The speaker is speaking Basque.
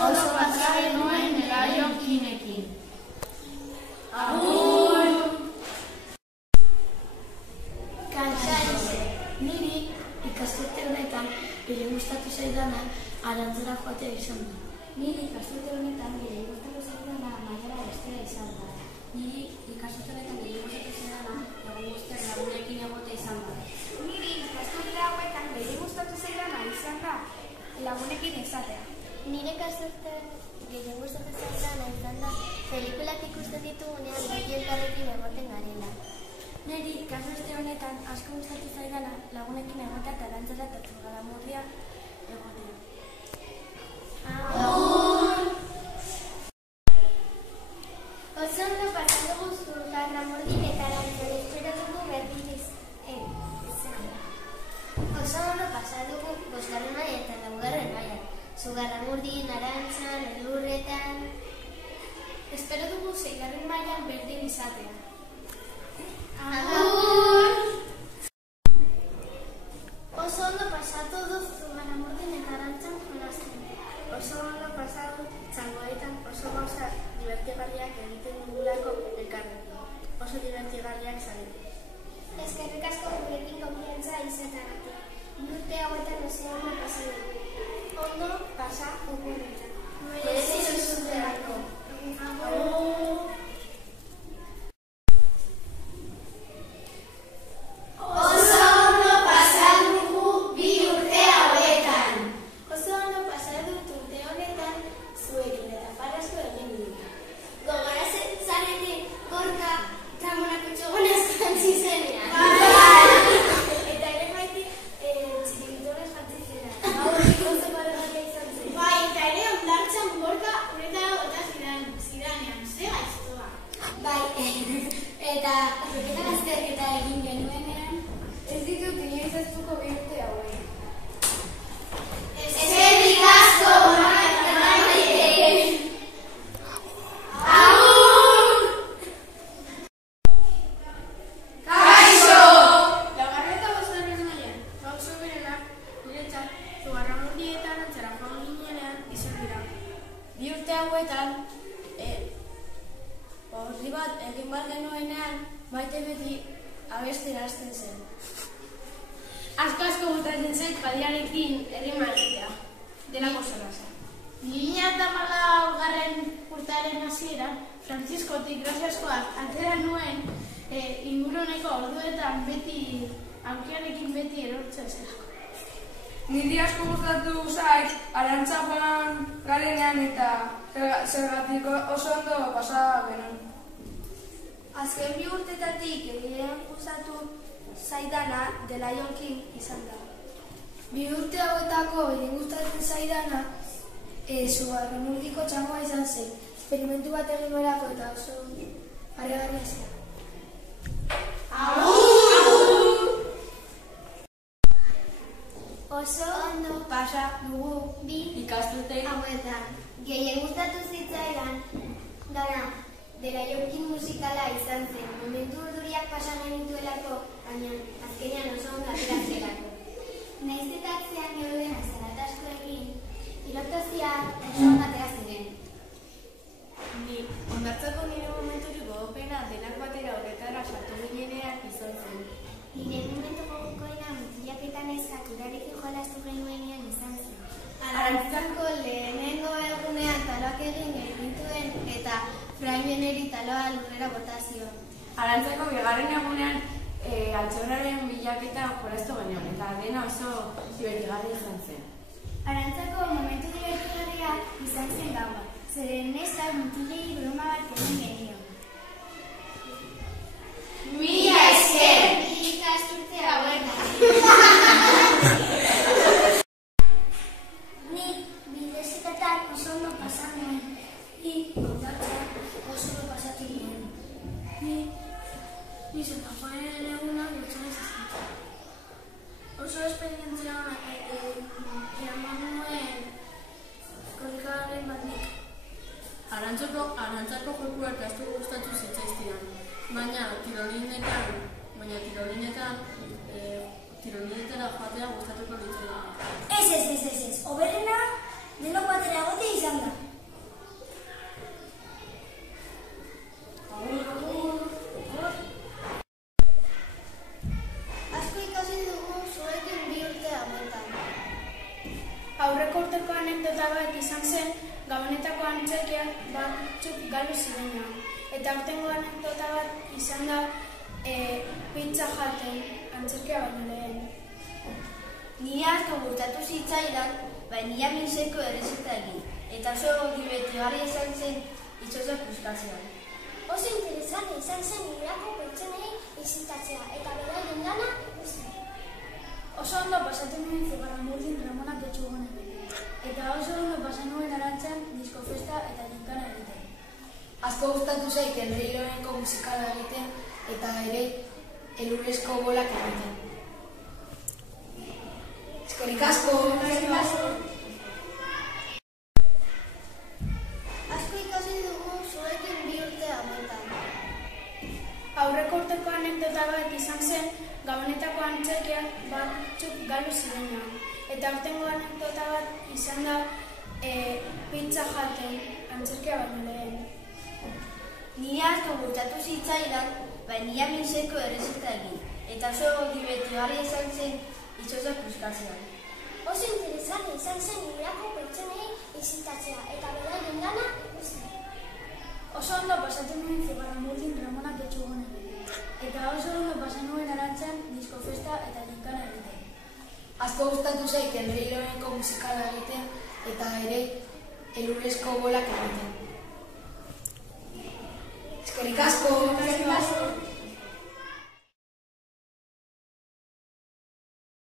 oso pasa genuen Elaionkinekin. Agur! Kantarise, niri ikasturte honetan gehien gustatu zaidana Arantzara joatea izan da. Niri ikasturte honetan gehien gustatu zaidana Maiara bestea izan da. Niri ikasturte honetan gehien gustatu zaidana egun guztiak lagunekin egotea izan da. Niri ikasturte hauetan gehien gustatu zaidana izan da lagunekin izatea. Nire ikasturte gehien gustatu zaidana izan da pelikulak ikusten ditugunean beti elkarrekin egoten garela. Niri ikasturte honetan asko gustatu zaidana lagunekin egotea eta Arantzara eta Zugarramurdia egotea. Oso ondo pasa dugu Zugarramurdin eta Arantzara, espero dugu berdin izan. Oso ondo pasa dugu 5. maila eta 4. mailan. Zugarramurdin, Arantzan, Elurretan. Espero dugu 6. mailan berdin izatea. Agur! Oso ondo pasatu dut Zugarramurdin eta Arantzan jolasten. Oso ondo pasatu txangoetan oso gauza divertigarriak egiten dugulako elkarrekin. Oso divertigarriak zarete. Eskerrik asko gurekin konfiantza izateagatik. Bi urte hauetan oso ondo pasa dugu. Ondo pasa dugunetan. Merezi duzuelako. Agur! Oso ondo pasa dugu bi urte hauetan. Oso ondo pasa dut urte honetan zuekin eta farrasko egin dut. Gogoratzen zarete Gorka Ramonako txogonaz jantzi zenean. Eta ere baiti txikibitones jantzi zena. Hau oso paregatia izan zen. Bai, eta ere ondartxan Gorka uretara gota zidanean, ze gaiztoa. Bai, eta horreketan azterketa egin genuenean. Ez ditut inoiz eztuko bi urte hauek. Eskerrik asko, Maite! Agur! Kaixo! Laugarren eta 5. mailan, gauza berenak, niretzat, Zugarramurdi eta Arantzara joan ginenean izan dira. Bi urte hauetan, orri bat egin bat genuenean, Maite beti abestera hasten zen. Asko gustatzen zait Badiarekin errima egitea. Delako solasa. 2014. urtearen hasieran, Frantziskotik graziaskoak atera nuen inguruneko orduetan beti, aukiarekin beti erortzen zelako. Niri asko gustatu zait Arantza joan garenean eta zergatik oso ondo pasa genuen. Azken bi urtetatik gehien gustatu zaidana Elaionkin izan da. Bi urte hauetako gehien gustatzen zaidana Zugarramurdiko txangoa izan zen. Esperimentu bat egin nuelako eta oso paregarria zen. Oso ondo pasa dugu bi Ikasturte hauetan. Gehien gustatu zitzaidan dana Elaionkin musikala izan zen. Momentu urduriak pasa genituelako, baina azkenean oso ondo aterazelako. Nahiz eta atzean geuden zarata askoekin, pilotozia oso ondo atera ziren. Ni ondartzako nire momenturik gogopena denak batera horretara sartu ginenean izan zen. Nire momentu gogokoena mutilak eta neskak urarekin jolastu genuenean izan zen. Arantzako lehenengo egunean taloak egin genituen eta Fraimioneri taloa lurrera botazio. Arantzako bigarren egunean altxorraren bilaketa jolastu genuen eta dena oso divertigarria izan zen. Arantzako momentu divertigarria izan zen gaua, zeren neskak mutilei broma bat egin genion. Mila esker! Ikasturte hauetan. Nik bidezetetan oso ondo pasa nuen. Ni ondartzak oso ondo pasatu nuen. Ni San Rafaelen eguna gutxan izan. Oso esperientzia eraman nuen korrikaren bat nik. Arantzako jokuak asko gustatu zitzaizkidan, baina tirolinetara joatea gustatuko litzaidan. Ez, oberena denok batera egotea izan da. Asko ikasi dugu zuekin 2 urte hauetan. Aurreko urteko anekdota bat izan zen, Gabonetako antzerkiak batzuk galdu zirenean. Eta aurtengo anekdota bat izan da pizza jaten antzerkia baino lehen. Nire asko gustatu zitzaidan, baina mintzeko errezeta egin. Eta oso divertigarria izan zen itxosa puskatzean. Oso interesante izan zen nirako pertsonei bizitatzea eta beraien lana ikustea. Oso ondo pasatu nuen Zugarramurdin Ramonak etxugonekin. Eta oso ondo pasa nuen Arantzan diskofesta eta ginkana egiten. Asko gustatu zait Enreiroenko musikala egiten eta ere elurrezko bolak egiten. Eskerrik asko! Asko ikasi dugu zuekin 2 urte hauetan. Aurreko urteko anekdota bat izan zen, Gabonetako antzerkiak batzuk galdu zirenean. Eta aurtengo anekdota bat izan da pizza jaten antzerkia baino lehen. Nire asko gustatu zitzaidan, baina mintzeko errezeta egin. Eta oso divertigarria izan zen itxosa puskatzean. Oso interesante izan zen nirako pertsonei bizitatzea eta beraien lana ikustea. Oso ondo pasatu nuen Zugarramurdin Ramonak etxugonekin. Eta oso ondo pasa nuen Arantzan diskofesta eta ginkana egiten. Asko gustatu zait Enreiroenko musikala egiten eta ere elurrezko bolak egiten. Eskerrik asko!